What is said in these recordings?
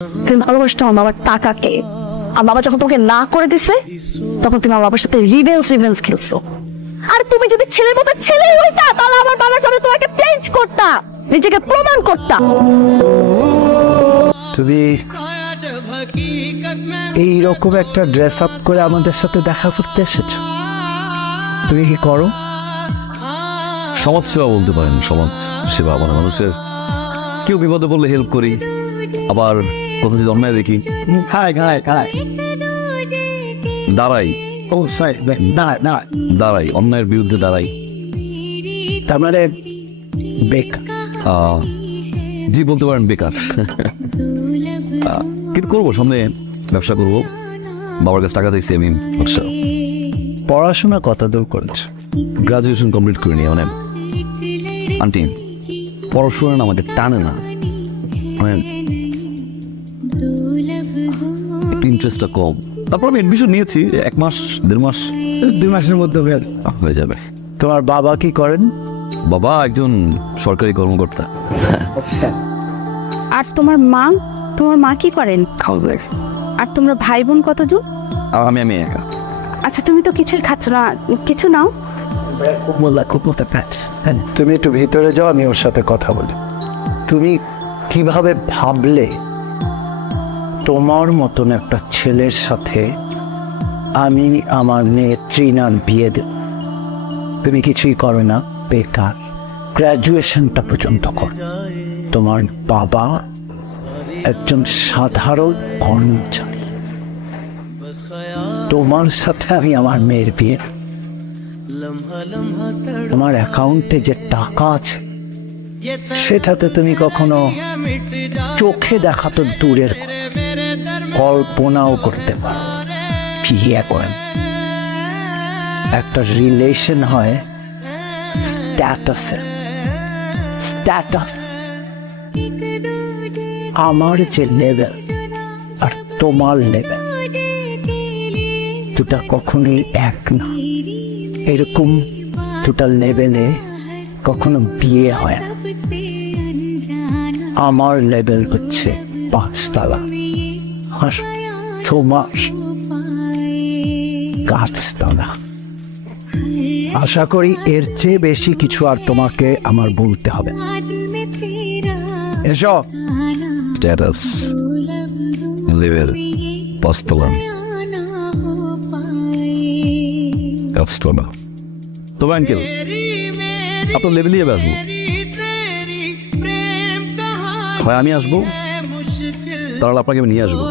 তুমি ভালোবাসতো আমার বাবার টাকাকে, আর বাবা যখন তোমাকে না করে দিছে তখন তুমি আমার বাবার সাথে রিভেঞ্জ খেলছো। আর তুমি যদি ছেলের মতো ছেলেই হইতা তাহলে আমার বাবার সামনে তোমাকে চেঞ্জ করতা, নিজেকে প্রমাণ করতা। তুমি এইরকম একটা ড্রেস আপ করে আমাদের সাথে দেখা করতে এসেছো? তুমি কি করো? সমাজ সেবা বলতে পারেন। সমাজ সেবা মানে মানুষের কেউ বিপদে পড়লে হেল্প করি, আবার কোথাও যদি অন্যায় দেখি দাঁড়াই। ও সরি, দাঁড়াই, অন্যায়ের বিরুদ্ধে দাঁড়াই। তার মানে বেকার? জি বলতে পারেন বেকার। কিন্তু করবো, সামনে ব্যবসা করবো। বাবার কাছে টাকা চাইছি আমি। আচ্ছা, পড়াশোনা কত দূর করেছো? গ্রাজুয়েশন কমপ্লিট করিনি। মানে আন্টি পড়াশোনা না আমাকে টানে না, মানে ইন্টারেস্টটা কম। তারপর আমি এডমিশন নিয়েছি, 1 মাস 1.5 মাস 2 মাসের মধ্যে হয়ে যাবে। তোমার বাবা কি করেন? বাবা একজন সরকারি কর্মকর্তা। আর তোমার মা কি করেন? আর তোমরা ভাই বোন কতজন? আমি একা। আচ্ছা, তুমি তো কিছুই খাচ্ছ না, কিছু নাও। তুমি একটু ভিতরে যাও, আমি ওর সাথে কথা বলি। তুমি কিভাবে ভাবলে তোমার মতন একটা ছেলের সাথে আমি আমার মেয়ে ট্রিনার বিয়ে দেব? তুমি কিছুই করো না, বেকার। গ্র্যাজুয়েশনটা পর্যন্ত কর। তোমার বাবা একজন সাধারণ কর্মচারী, তোমার সাথে আমি আমার মেয়ের বিয়ে। তোমার অ্যাকাউন্টে যে টাকা আছে সেটাতে তুমি কখনো চোখে দেখা তো দূরের কল্পনাও করতে পারো। বিয়ে করেন, একটা রিলেশন হয় স্ট্যাটাস। আমার যে লেভেল আর তোমার লেভেল দুটা কখনোই এক না। এরকম দুটা লেভেলে কখনো বিয়ে হয় না। আমার লেভেল হচ্ছে 5 তলা, আর তোমার গাছতলা। আশা করি এর চেয়ে বেশি কিছু আর তোমাকে আমার বলতে হবে। এসো। স্ট্যাটাস, লেভেল, 5 তলা, গাছতলা। তবে আঙ্কেল আপনার লেভেলই আসবো, হয় আমি আসবো, তাহলে আপনাকে আমি নিয়ে আসবো।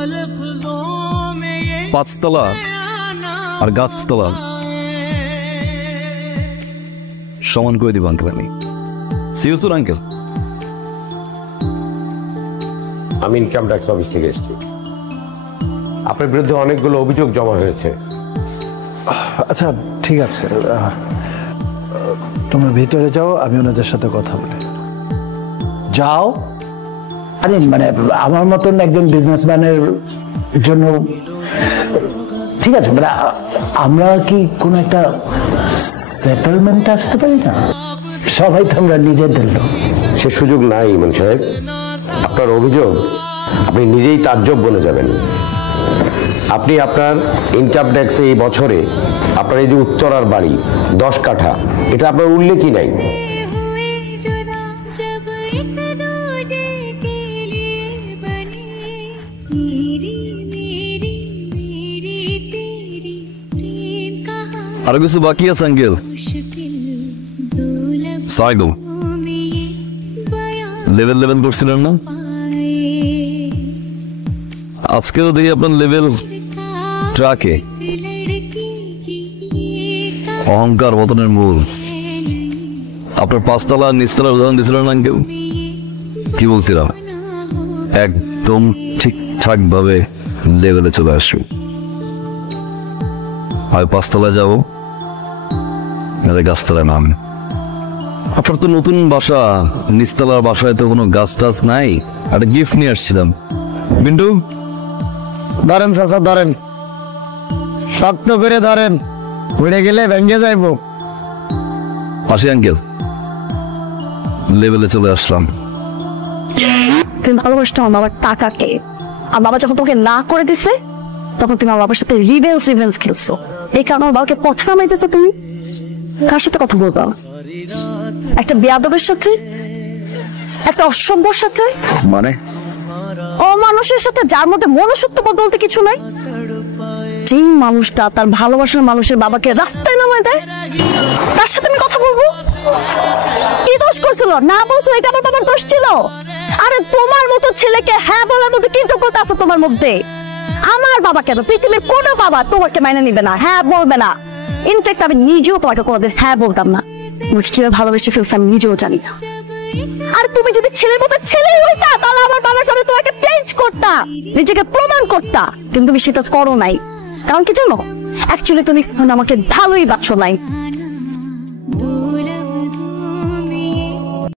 5 তলা আর গাছতলা সমান করে দিব আঙ্কেল আমি। Seriously uncle? আমি ইনকাম ট্যাক্স অফিস থেকে এসেছি। আপনার বিরুদ্ধে অনেকগুলো অভিযোগ জমা হয়েছে। আচ্ছা ঠিক আছে, তোমরা ভিতরে যাও, আমি ওনাদের সাথে কথা বলি। যাও। আরে মানে আমার মতন একজন বিজনেসম্যানের জন্য ঠিক আছে, মানে আমরা কি কোনো একটা সেটেলমেন্টে আসতে পারি না? সবাই তো আমরা নিজেদের লোক। সে সুযোগ নাই ইমাম সাহেব। আপনার অভিযোগ আপনি নিজেই তাজ্জব বনে যাবেন। আপনি আপনার ইনকাম ট্যাক্সে এই বছরে আপনার এই যে উত্তরার বাড়ি 10 কাঠা, এটা আপনার উল্লেখই নাই। আরো কিছু বাকি আছে আঙ্কেল। সাইগো লেভেল করছিলেন না? আজকেও দেখি আপনার লেভেল ট্রাকে। অহংকার পতনের মূল। আপনার 5 তলা নিচতলার উদাহরণ দিয়েছিলেন না আঙ্কেল? কি বলছিলাম? একদম ঠিকঠাক ভাবে লেভেলে চলে আসো। হয় 5 তলায় যাবো, গাছতলায় নাম। আপনার তো নতুন বাসা, নিচতলার বাসায় তো কোনো গাছ টাছ নাই। একটা গিফট নিয়ে আসছিলাম। বিন্টু ধরেন চাচা, ধরেন, শক্ত করে ধরেন, উড়ে গেলে ভেঙে যাইবো। আসি আঙ্কেল, লেভেলে চলে আসলাম। তুমি ভালোবাসতো আমার বাবার টাকাকে, আর বাবা যখন তোমাকে না করে দিছে তখন তুমি আমার বাবার সাথে রিভেন্স খেলছো। এই কারণে আমার বাবাকে পথে নামাইতেছো তুমি। কার সাথে কথা বলবা? একটা বেয়াদবের সাথে, একটা অসভ্যর সাথে, মানে অমানুষের সাথে, যার মধ্যে মনুষ্যত্ব বলতে কিছু নাই। যেই মানুষটা তার ভালোবাসার মানুষের বাবাকে রাস্তায় নামায় দেয়, তার সাথে আমি কথা বলবো? কি দোষ করছিল? না বলছো এটা আমার বাবার দোষ ছিল? আরে তোমার মতো ছেলেকে হ্যাঁ বলার মতো কি যোগ্যতা আছে তোমার মধ্যে? আমার বাবা কেন, পৃথিবীর কোনো বাবা তোমাকে মাইনে নিবে না, হ্যাঁ বলবে না। ইনফ্যাক্ট আমি নিজেও তোমাকে কোনোদিন হ্যাঁ বলতাম না। তোমাকে কিভাবে ভালোবেসে ফেলছে আমি নিজেও জানি না। আর তুমি যদি ছেলের মতো ছেলেই হইতা তাহলে আমার বাবার সামনে তোমাকে চেঞ্জ করতা, নিজেকে প্রমাণ করতা, কিন্তু তুমি সেটা করো নাই। কারণ কি জানো, অ্যাকচুয়ালি তুমি আমাকে ভালোই বাসো নাই।